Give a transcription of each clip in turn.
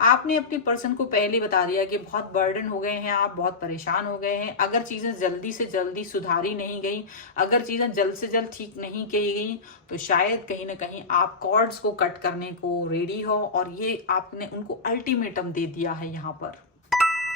आपने अपने पर्सन को पहले ही बता दिया कि बहुत बर्डन हो गए हैं, आप बहुत परेशान हो गए हैं। अगर चीजें जल्दी से जल्दी सुधारी नहीं गई, अगर चीजें जल्द से जल्द ठीक नहीं की गई, तो शायद कहीं ना कहीं आप कॉर्ड्स को कट करने को रेडी हो, और ये आपने उनको अल्टीमेटम दे दिया है यहाँ पर।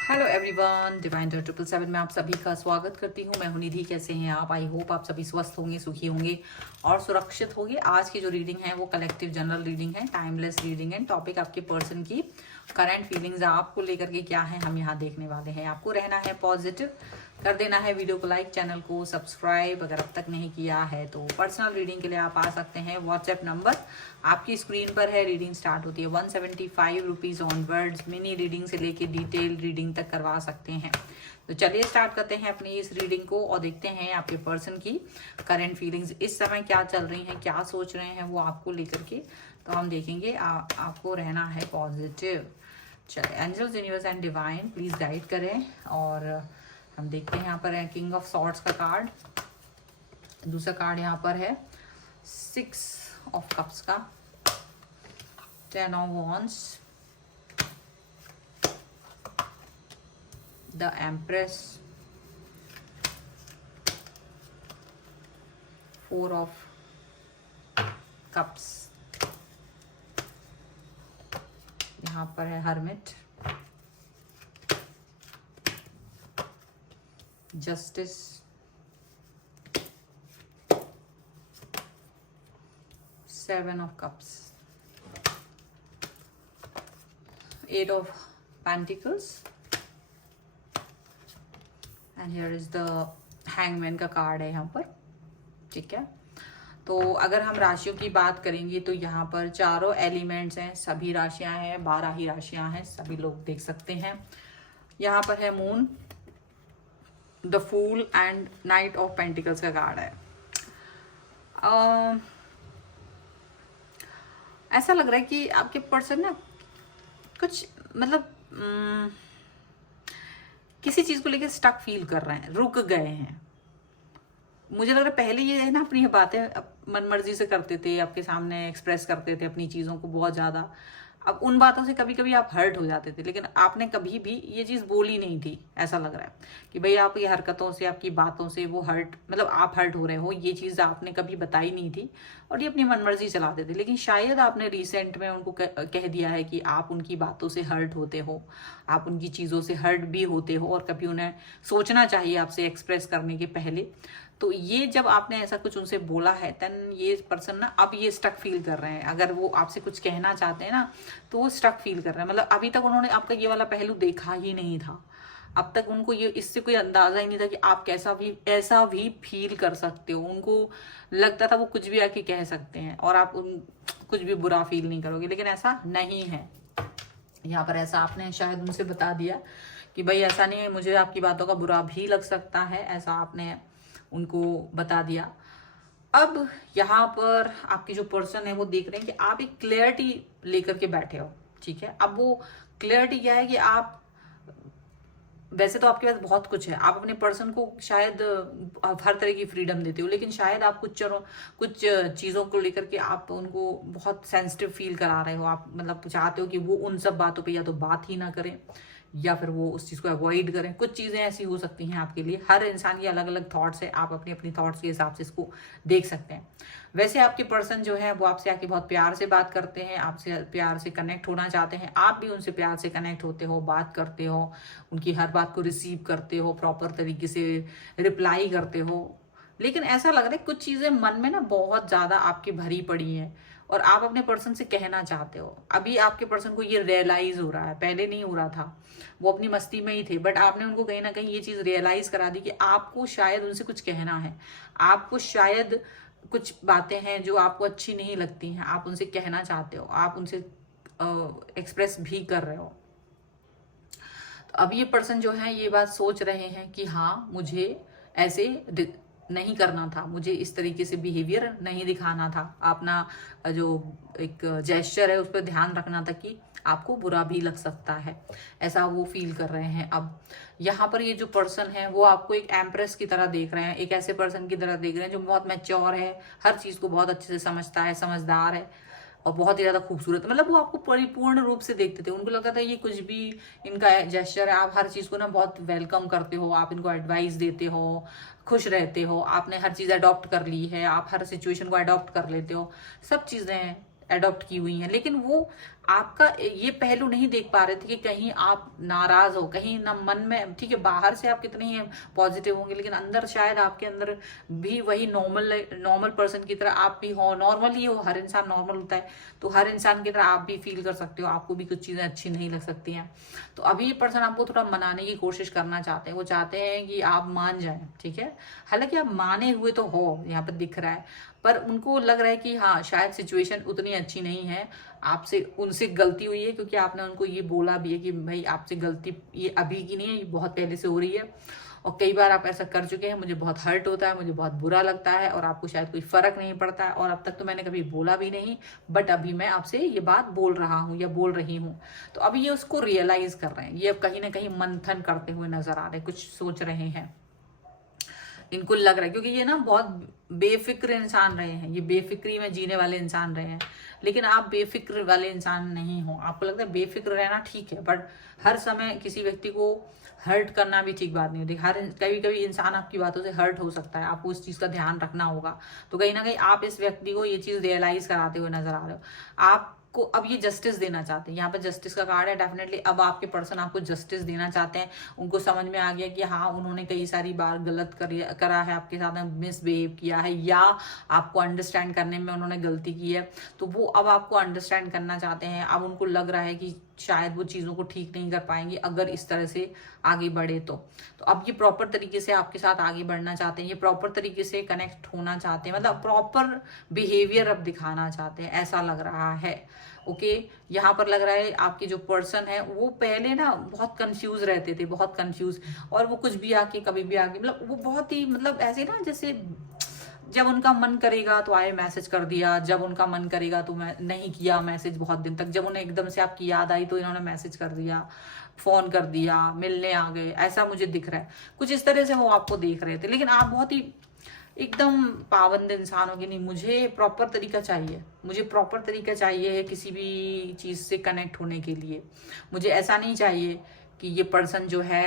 हेलो एवरीवन, डिवाइन 777 में आप सभी का स्वागत करती हूँ। मैं हूं निधि। कैसे हैं आप? आई होप आप सभी स्वस्थ होंगे, सुखी होंगे और सुरक्षित होंगे। आज की जो रीडिंग है वो कलेक्टिव जनरल रीडिंग है, टाइमलेस रीडिंग है। टॉपिक आपके पर्सन की करंट फीलिंग्स आपको लेकर के क्या है, हम यहाँ देखने वाले हैं। आपको रहना है पॉजिटिव, कर देना है वीडियो को लाइक, चैनल को सब्सक्राइब अगर अब तक नहीं किया है तो। पर्सनल रीडिंग के लिए आप आ सकते हैं, व्हाट्सएप नंबर आपकी स्क्रीन पर है। रीडिंग स्टार्ट होती है 175 रुपीज ऑनवर्ड्स। मिनी रीडिंग से लेके डिटेल रीडिंग तक करवा सकते हैं। तो चलिए स्टार्ट करते हैं अपनी इस रीडिंग को और देखते हैं आपके पर्सन की करंट फीलिंग्स इस समय क्या चल रही हैं, क्या सोच रहे हैं वो आपको लेकर के। तो हम देखेंगे आपको रहना है पॉजिटिव। चलिए, angels, universe and divine please guide करें। और हम देखते हैं यहाँ पर है किंग ऑफ सॉर्ड्स का कार्ड। दूसरा कार्ड यहाँ पर है 6 ऑफ कप्स का, 10 of wands, the empress, 4 of cups, यहाँ पर है hermit, justice, 7 of cups, 8 of pentacles and here is the hangman का कार्ड है यहाँ पर। ठीक है, तो अगर हम राशियों की बात करेंगे तो यहाँ पर चारों एलिमेंट्स हैं, सभी राशियां हैं, 12 ही राशियां हैं, सभी लोग देख सकते हैं। यहाँ पर है moon, the fool and knight of pentacles का कार्ड है। ऐसा लग रहा है कि आपके पर्सन ना कुछ मतलब किसी चीज को लेकर स्टक फील कर रहे हैं, रुक गए हैं। मुझे लग रहा है पहले ये है ना अपनी बातें मन मर्जी से करते थे, आपके सामने एक्सप्रेस करते थे अपनी चीजों को बहुत ज्यादा। अब उन बातों से कभी कभी आप हर्ट हो जाते थे, लेकिन आपने कभी भी ये चीज बोली नहीं थी। ऐसा लग रहा है कि भाई आप ये हरकतों से, आपकी बातों से वो हर्ट, मतलब आप हर्ट हो रहे हो, ये चीज आपने कभी बताई नहीं थी और ये अपनी मनमर्जी चलाते थे। लेकिन शायद आपने रिसेंट में उनको कह दिया है कि आप उनकी बातों से हर्ट होते हो, आप उनकी चीजों से हर्ट भी होते हो, और कभी उन्हें सोचना चाहिए आपसे एक्सप्रेस करने के पहले। तो ये जब आपने ऐसा कुछ उनसे बोला है, तन ये पर्सन ना अब ये स्टक फील कर रहे हैं। अगर वो आपसे कुछ कहना चाहते हैं ना तो वो स्टक फील कर रहे हैं। मतलब अभी तक उन्होंने आपका ये वाला पहलू देखा ही नहीं था। अब तक उनको ये इससे कोई अंदाजा ही नहीं था कि आप ऐसा भी फील कर सकते हो। उनको लगता था वो कुछ भी आके कह सकते हैं और आप कुछ भी बुरा फील नहीं करोगे, लेकिन ऐसा नहीं है। यहाँ पर ऐसा आपने शायद उनसे बता दिया कि भाई ऐसा नहीं है, मुझे आपकी बातों का बुरा भी लग सकता है, ऐसा आपने उनको बता दिया। अब यहाँ पर आपके जो पर्सन है वो देख रहे हैं कि आप एक क्लियरिटी लेकर के बैठे हो। ठीक है, अब वो क्लियरिटी क्या है कि आप, वैसे तो आपके पास बहुत कुछ है, आप अपने पर्सन को शायद हर तरह की फ्रीडम देते हो, लेकिन शायद आप कुछ चीज़ों को लेकर के आप उनको बहुत सेंसिटिव फील करा रहे हो। आप मतलब चाहते हो कि वो उन सब बातों पे या तो बात ही ना करें या फिर वो उस चीज़ को अवॉइड करें। कुछ चीज़ें ऐसी हो सकती हैं आपके लिए। हर इंसान की अलग अलग थॉट्स है, आप अपनी अपनी थॉट्स के हिसाब से इसको देख सकते हैं। वैसे आपके पर्सन जो है वो आपसे आके बहुत प्यार से बात करते हैं, आपसे प्यार से कनेक्ट होना चाहते हैं, आप भी उनसे प्यार से कनेक्ट होते हो, बात करते हो, उनकी हर बात को रिसीव करते हो, प्रॉपर तरीके से रिप्लाई करते हो। लेकिन ऐसा लग रहा है कुछ चीज़ें मन में ना बहुत ज़्यादा आपकी भरी पड़ी हैं और आप अपने पर्सन से कहना चाहते हो। अभी आपके पर्सन को ये रियलाइज हो रहा है, पहले नहीं हो रहा था, वो अपनी मस्ती में ही थे, बट आपने उनको कहीं ना कहीं ये चीज़ रियलाइज करा दी कि आपको शायद उनसे कुछ कहना है। आपको शायद कुछ बातें हैं जो आपको अच्छी नहीं लगती हैं, आप उनसे कहना चाहते हो, आप उनसे एक्सप्रेस भी कर रहे हो। तो अब ये पर्सन जो है ये बात सोच रहे हैं कि हाँ, मुझे ऐसे नहीं करना था, मुझे इस तरीके से बिहेवियर नहीं दिखाना था, अपना जो एक जेस्चर है उस पर ध्यान रखना था कि आपको बुरा भी लग सकता है, ऐसा वो फील कर रहे हैं। अब यहाँ पर ये जो पर्सन है वो आपको एक एम्प्रेस की तरह देख रहे हैं, एक ऐसे पर्सन की तरह देख रहे हैं जो बहुत मैच्योर है, हर चीज़ को बहुत अच्छे से समझता है, समझदार है, और बहुत ही ज्यादा खूबसूरत, मतलब वो आपको परिपूर्ण रूप से देखते थे। उनको लगता था ये कुछ भी इनका जेस्चर है, आप हर चीज को ना बहुत वेलकम करते हो, आप इनको एडवाइस देते हो, खुश रहते हो, आपने हर चीज अडॉप्ट कर ली है, आप हर सिचुएशन को अडॉप्ट कर लेते हो, सब चीजें अडॉप्ट की हुई हैं। लेकिन वो आपका ये पहलू नहीं देख पा रहे थे कि कहीं आप नाराज हो, कहीं ना मन में, ठीक है बाहर से आप कितने ही पॉजिटिव होंगे लेकिन अंदर शायद आपके अंदर भी वही नॉर्मल पर्सन की तरह आप भी हो, नॉर्मल ही हो, हर इंसान नॉर्मल होता है, तो हर इंसान की तरह आप भी फील कर सकते हो, आपको भी कुछ चीजें अच्छी नहीं लग सकती हैं। तो अभी ये पर्सन आपको थोड़ा मनाने की कोशिश करना चाहते हैं, वो चाहते हैं कि आप मान जाएं, ठीक है, हालांकि आप माने हुए तो हो, यहाँ पर दिख रहा है, पर उनको लग रहा है कि हाँ शायद सिचुएशन उतनी अच्छी नहीं है, आपसे उनसे गलती हुई है, क्योंकि आपने उनको ये बोला भी है कि भाई आपसे गलती ये अभी की नहीं है, ये बहुत पहले से हो रही है, और कई बार आप ऐसा कर चुके हैं, मुझे बहुत हर्ट होता है, मुझे बहुत बुरा लगता है, और आपको शायद कोई फर्क नहीं पड़ता है, और अब तक तो मैंने कभी बोला भी नहीं, बट अभी मैं आपसे ये बात बोल रहा हूँ या बोल रही हूँ। तो अभी ये उसको रियलाइज कर रहे हैं, ये अब कहीं ना कहीं मंथन करते हुए नजर आ रहे हैं, कुछ सोच रहे हैं, इनको लग रहा है, क्योंकि ये ना बहुत बेफिक्र इंसान रहे हैं, ये बेफिक्री में जीने वाले इंसान रहे हैं, लेकिन आप बेफिक्र वाले इंसान नहीं हो। आपको लगता है बेफिक्र रहना ठीक है, बट हर समय किसी व्यक्ति को हर्ट करना भी ठीक बात नहीं होती। कभी कभी इंसान आपकी बातों से हर्ट हो सकता है, आपको उस चीज का ध्यान रखना होगा। तो कहीं ना कहीं आप इस व्यक्ति को ये चीज रियलाइज कराते हुए नजर आ रहे हो, आपको अब ये जस्टिस देना चाहते हैं, यहाँ पर जस्टिस का कार्ड है, डेफिनेटली अब आपके पर्सन आपको जस्टिस देना चाहते हैं। उनको समझ में आ गया कि हाँ उन्होंने कई सारी बार गलत करा है, आपके साथ मिसबिहेव किया है, या आपको अंडरस्टैंड करने में उन्होंने गलती की है, तो वो अब आपको अंडरस्टैंड करना चाहते हैं। अब उनको लग रहा है कि शायद वो चीज़ों को ठीक नहीं कर पाएंगे अगर इस तरह से आगे बढ़े तो अब ये प्रॉपर तरीके से आपके साथ आगे बढ़ना चाहते हैं, ये प्रॉपर तरीके से कनेक्ट होना चाहते हैं, मतलब प्रॉपर बिहेवियर अब दिखाना चाहते हैं, ऐसा लग रहा है। ओके यहाँ पर लग रहा है आपके जो पर्सन है वो पहले ना बहुत कंफ्यूज रहते थे, बहुत कंफ्यूज, और वो कुछ भी आके कभी भी आके, मतलब वो बहुत ही, मतलब ऐसे ना जैसे जब उनका मन करेगा तो आए मैसेज कर दिया, जब उनका मन करेगा तो मैं नहीं किया मैसेज बहुत दिन तक, जब उन्हें एकदम से आपकी याद आई तो इन्होंने मैसेज कर दिया, फोन कर दिया, मिलने आ गए, ऐसा मुझे दिख रहा है। कुछ इस तरह से वो आपको देख रहे थे, लेकिन आप बहुत ही एकदम पाबंद इंसान हो कि नहीं, मुझे प्रॉपर तरीका चाहिए, मुझे प्रॉपर तरीका चाहिए किसी भी चीज़ से कनेक्ट होने के लिए। मुझे ऐसा नहीं चाहिए कि ये पर्सन जो है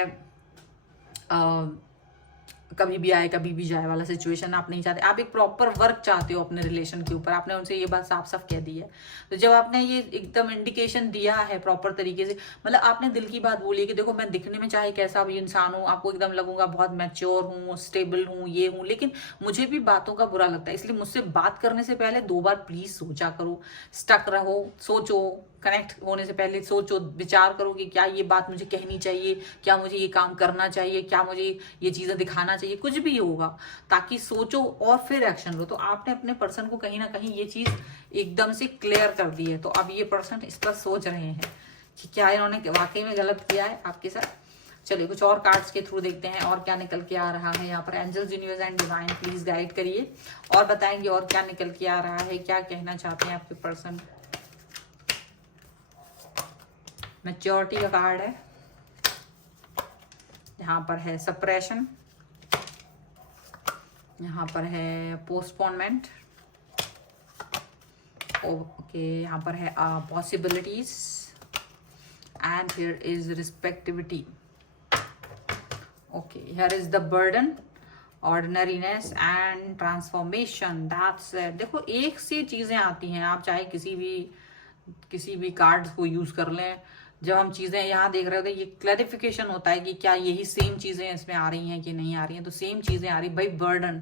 कभी भी आए कभी भी जाए वाला सिचुएशन आप नहीं चाहते। आप एक प्रॉपर वर्क चाहते हो अपने रिलेशन के ऊपर, आपने उनसे ये बात साफ साफ कह दी है। तो जब आपने ये एकदम इंडिकेशन दिया है प्रॉपर तरीके से, मतलब आपने दिल की बात बोली है कि देखो मैं दिखने में चाहे कैसा भी इंसान हूँ, आपको एकदम लगूंगा बहुत मैच्योर हूँ, स्टेबल हूँ, ये हूँ, लेकिन मुझे भी बातों का बुरा लगता है, इसलिए मुझसे बात करने से पहले 2 बार प्लीज सोचा करो, स्टक रहो, सोचो, कनेक्ट होने से पहले सोचो, विचार करो कि क्या ये बात मुझे कहनी चाहिए, क्या मुझे ये काम करना चाहिए, क्या मुझे ये चीजें दिखाना चाहिए, कुछ भी होगा, ताकि सोचो और फिर एक्शन लो। तो आपने अपने पर्सन को कहीं ना कहीं ये चीज एकदम से क्लियर कर दी है। तो अब ये पर्सन इस पर सोच रहे हैं कि क्या इन्होंने वाकई में गलत किया है आपके साथ। चलिए कुछ और कार्ड्स के थ्रू देखते हैं और क्या निकल के आ रहा है यहाँ पर। Angels, universe and divine please guide करिए और बताएंगे और क्या निकल के आ रहा है, क्या कहना चाहते हैं आपके पर्सन। मैच्योरिटी का कार्ड है, यहाँ पर है सप्रेशन, यहाँ पर है पोस्टपोनमेंट, ओके यहाँ पर है possibilities, and here is respectivity. Okay here is the burden, ordinariness and transformation, that's it. देखो एक से चीजें आती हैं, आप चाहे किसी भी कार्ड्स को यूज कर लें। जब हम चीजें यहाँ देख रहे होते हैं, ये क्लैरिफिकेशन होता है कि क्या यही सेम चीजें इसमें आ रही हैं कि नहीं आ रही हैं। तो सेम चीजें आ रही भाई। बर्डन,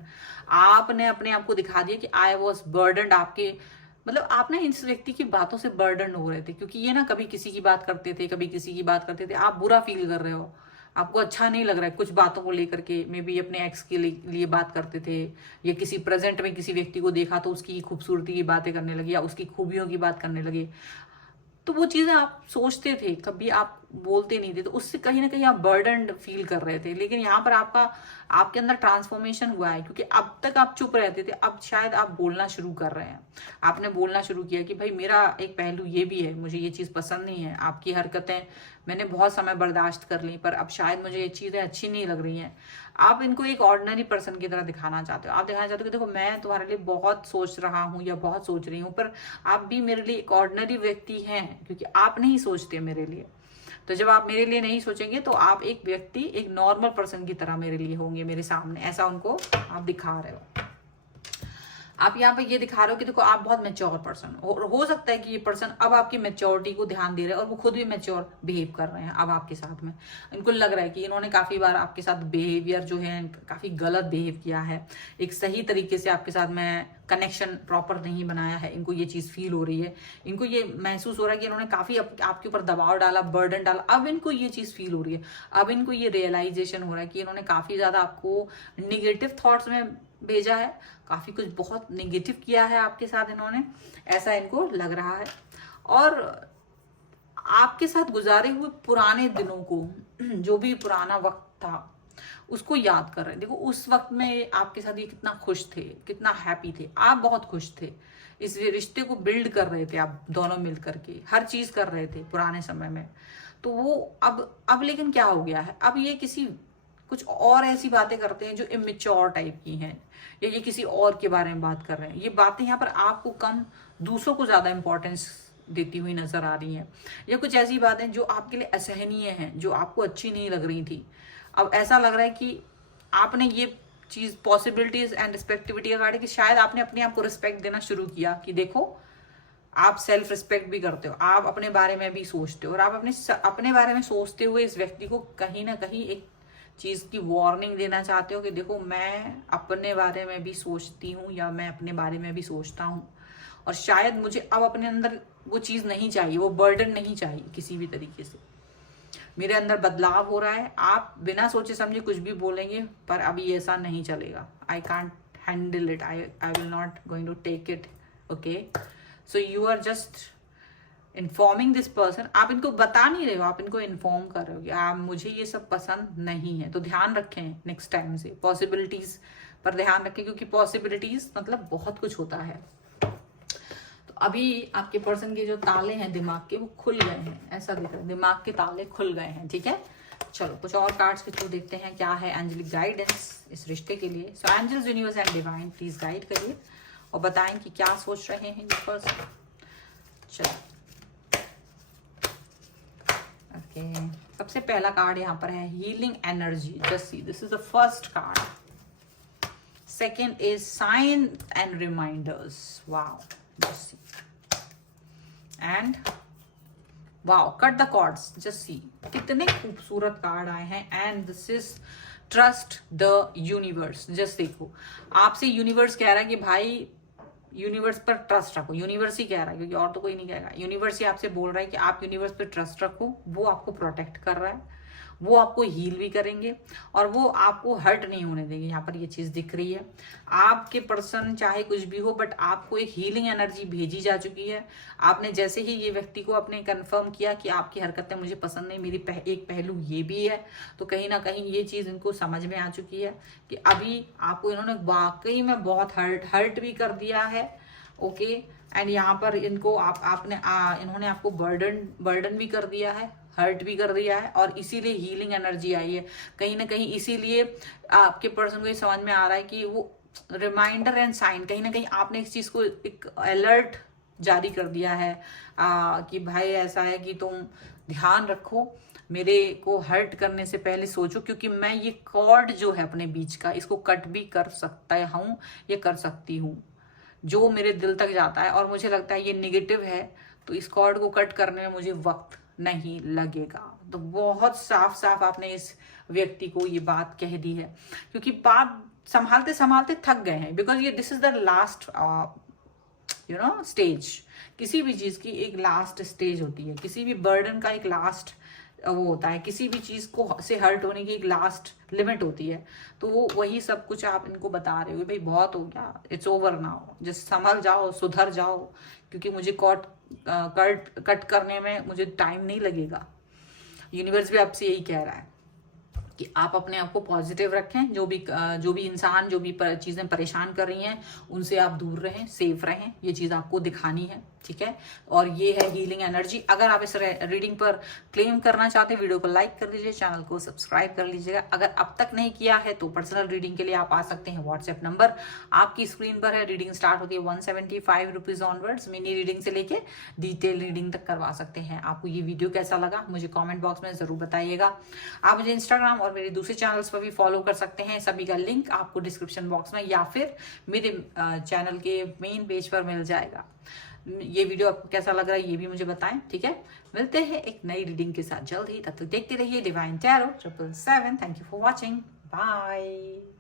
आपने अपने आप को दिखा दिया कि आई वॉज बर्डन, आपके मतलब आप ना इस व्यक्ति की बातों से बर्डन हो रहे थे, क्योंकि ये ना कभी किसी की बात करते थे, कभी किसी की बात करते थे, आप बुरा फील कर रहे हो, आपको अच्छा नहीं लग रहा है कुछ बातों को लेकर के। मे बी अपने एक्स के लिए बात करते थे, या किसी प्रेजेंट में किसी व्यक्ति को देखा तो उसकी खूबसूरती की बातें करने लगे, या उसकी खूबियों की बात करने लगे। तो वो चीजें आप सोचते थे, कभी आप बोलते नहीं थे, तो उससे कहीं ना कहीं आप बर्डन फील कर रहे थे। लेकिन यहाँ पर आपके अंदर ट्रांसफॉर्मेशन हुआ है, क्योंकि अब तक आप चुप रहते थे, अब शायद आप बोलना शुरू कर रहे हैं। आपने बोलना शुरू किया कि भाई मेरा एक पहलू ये भी है, मुझे ये चीज़ पसंद नहीं है, आपकी हरकतें मैंने बहुत समय बर्दाश्त कर ली, पर अब शायद मुझे ये चीज़ें अच्छी नहीं लग रही हैं। आप इनको एक ऑर्डिनरी पर्सन की तरह दिखाना चाहते हो। आप दिखाना चाहते हो कि देखो मैं तुम्हारे लिए बहुत सोच रहा हूँ या बहुत सोच रही हूँ, पर आप भी मेरे लिए एक ऑर्डिनरी व्यक्ति हैं, क्योंकि आप नहीं सोचते मेरे लिए। तो जब आप मेरे लिए नहीं सोचेंगे तो आप एक व्यक्ति, एक नॉर्मल पर्सन की तरह मेरे लिए होंगे, मेरे सामने, ऐसा उनको आप दिखा रहे हो। आप यहाँ पे ये दिखा रहे हो कि देखो आप बहुत मेच्योर पर्सन हो सकता है कि ये पर्सन अब आपकी मेच्योरिटी को ध्यान दे रहे हैं और वो खुद भी मेच्योर बिहेव कर रहे हैं अब आपके साथ में। इनको लग रहा है कि इन्होंने काफी बार आपके साथ बिहेवियर जो है काफी गलत बिहेव किया है, एक सही तरीके से आपके साथ में कनेक्शन प्रॉपर नहीं बनाया है। इनको ये चीज फील हो रही है, इनको ये महसूस हो रहा है कि इन्होंने काफी आपके ऊपर दबाव डाला, बर्डन डाला। अब इनको ये चीज फील हो रही है, अब इनको ये रियलाइजेशन हो रहा है कि इन्होंने काफी ज्यादा आपको निगेटिव थॉट्स में भेजा है, काफी कुछ बहुत नेगेटिव किया है आपके साथ इन्होंने, ऐसा इनको लग रहा है। और आपके साथ गुजारे हुए पुराने दिनों को, जो भी पुराना वक्त था उसको याद कर रहे हैं। देखो उस वक्त में आपके साथ ये कितना खुश थे, कितना हैप्पी थे, आप बहुत खुश थे, इस रिश्ते को बिल्ड कर रहे थे आप दोनों मिल करके, हर चीज कर रहे थे पुराने समय में। तो वो अब लेकिन क्या हो गया है, अब ये कुछ और ऐसी बातें करते हैं जो इमेच्योर टाइप की हैं, या ये किसी और के बारे में बात कर रहे हैं। ये बातें यहाँ पर आपको कम, दूसरों को ज्यादा इंपॉर्टेंस देती हुई नजर आ रही हैं, या कुछ ऐसी बातें जो आपके लिए असहनीय हैं, जो आपको अच्छी नहीं लग रही थी। अब ऐसा लग रहा है कि आपने ये चीज पॉसिबिलिटीज एंड रिस्पेक्टिविटी अकॉर्डिंग कि शायद आपने अपने आप को रिस्पेक्ट देना शुरू किया कि देखो आप सेल्फ रिस्पेक्ट भी करते हो, आप अपने बारे में भी सोचते हो, और आप अपने बारे में सोचते हुए इस व्यक्ति को कहीं ना कहीं एक चीज की वार्निंग देना चाहते हो कि देखो मैं अपने बारे में भी सोचती हूँ, या मैं अपने बारे में भी सोचता हूँ, और शायद मुझे अब अपने अंदर वो चीज नहीं चाहिए, वो बर्डन नहीं चाहिए किसी भी तरीके से। मेरे अंदर बदलाव हो रहा है, आप बिना सोचे समझे कुछ भी बोलेंगे, पर अभी ऐसा नहीं चलेगा। I can't handle it, I will not going to take it. Okay, so you are just informing this person. आप इनको बता नहीं रहे हो, आप इनको इन्फॉर्म कर रहे हो कि आप, मुझे ये सब पसंद नहीं है। तो ध्यान रखें नेक्स्ट टाइम से, पॉसिबिलिटीज पर ध्यान रखें, क्योंकि पॉसिबिलिटीज मतलब बहुत कुछ होता है। तो अभी आपके पर्सन के जो ताले हैं दिमाग के, वो खुल गए हैं, ऐसा दिख रहा है, दिमाग के ताले खुल गए हैं। ठीक है, चलो कुछ और कार्ड्स के थ्रू देखते हैं क्या है एंजेलिक गाइडेंस इस रिश्ते के लिए। So angels, universe and divine please guide करिए और बताएं कि क्या सोच रहे हैं ये पर्सन। चलो ओके, सबसे पहला कार्ड यहाँ पर है healing energy. Just see, this is the first card. Second is sign and reminders. Wow, just see, and wow, cut the cords. Just see, कितने खूबसूरत कार्ड आए हैं। And this is trust the universe. Just देखो, आपसे universe कह रहा है कि भाई यूनिवर्स पर ट्रस्ट रखो। यूनिवर्स ही कह रहा है, क्योंकि और तो कोई नहीं कहेगा। यूनिवर्स ही आपसे बोल रहा है कि आप यूनिवर्स पर ट्रस्ट रखो, वो आपको प्रोटेक्ट कर रहा है, वो आपको हील भी करेंगे, और वो आपको हर्ट नहीं होने देंगे। यहाँ पर ये चीज दिख रही है। आपके पर्सन चाहे कुछ भी हो, बट आपको एक हीलिंग एनर्जी भेजी जा चुकी है। आपने जैसे ही ये व्यक्ति को अपने कंफर्म किया कि आपकी हरकतें मुझे पसंद नहीं, मेरी एक पहलू ये भी है, तो कहीं ना कहीं ये चीज इनको समझ में आ चुकी है कि अभी आपको इन्होंने वाकई में बहुत हर्ट भी कर दिया है। ओके, एंड यहाँ पर इनको इन्होंने आपको बर्डन भी कर दिया है, हर्ट भी कर दिया है, और इसीलिए हीलिंग एनर्जी आई है कहीं ना कहीं। इसीलिए आपके पर्सन को ये समझ में आ रहा है कि वो रिमाइंडर एंड साइन, कहीं ना कहीं आपने इस चीज को एक अलर्ट जारी कर दिया है कि भाई ऐसा है कि तुम ध्यान रखो, मेरे को हर्ट करने से पहले सोचो, क्योंकि मैं ये कॉर्ड जो है अपने बीच का, इसको कट भी कर सकता हूँ, ये कर सकती हूँ, जो मेरे दिल तक जाता है और मुझे लगता है ये निगेटिव है, तो इस कॉर्ड को कट करने में मुझे वक्त नहीं लगेगा। तो बहुत साफ साफ आपने इस व्यक्ति को ये बात कह दी है, क्योंकि बात संभालते संभालते थक गए हैं। बिकॉज ये this is the last stage. किसी भी चीज की एक लास्ट स्टेज होती है, किसी भी बर्डन का एक लास्ट वो होता है, किसी भी चीज को से हर्ट होने की एक लास्ट लिमिट होती है। तो वो वही सब कुछ आप इनको बता रहे हो, भाई बहुत हो गया, इट्स ओवर नाउ, जस्ट संभल जाओ, सुधर जाओ, क्योंकि मुझे कट करने में मुझे टाइम नहीं लगेगा। यूनिवर्स भी आपसे यही कह रहा है कि आप अपने आप को पॉजिटिव रखें, जो भी इंसान, जो भी चीज़ें परेशान कर रही हैं उनसे आप दूर रहें, सेफ रहें, ये चीज़ आपको दिखानी है, ठीक है। और ये है हीलिंग एनर्जी। अगर आप इस रीडिंग पर क्लेम करना चाहते हैं, वीडियो को लाइक कर लीजिए, चैनल को सब्सक्राइब कर लीजिएगा। अगर अब तक नहीं किया है तो पर्सनल रीडिंग के लिए आप आ सकते हैं, व्हाट्सएप नंबर आपकी स्क्रीन पर है। रीडिंग स्टार्ट होती है 175 रुपीज़ ऑनवर्ड्स। मिनी रीडिंग से लेके डिटेल रीडिंग तक करवा सकते हैं। आपको ये वीडियो कैसा लगा मुझे कॉमेंट बॉक्स में ज़रूर बताइएगा। आप मुझे इंस्टाग्राम और मेरे दूसरे चैनल्स पर भी फॉलो कर सकते हैं, सभी का लिंक आपको डिस्क्रिप्शन बॉक्स में या फिर मेरे चैनल के मेन पेज पर मिल जाएगा। ये वीडियो आपको कैसा लग रहा है ये भी मुझे बताएं, ठीक है। मिलते हैं एक नई रीडिंग के साथ जल्द ही, तब तक देखते रहिए divine tarot 777। Thank you for watching, bye.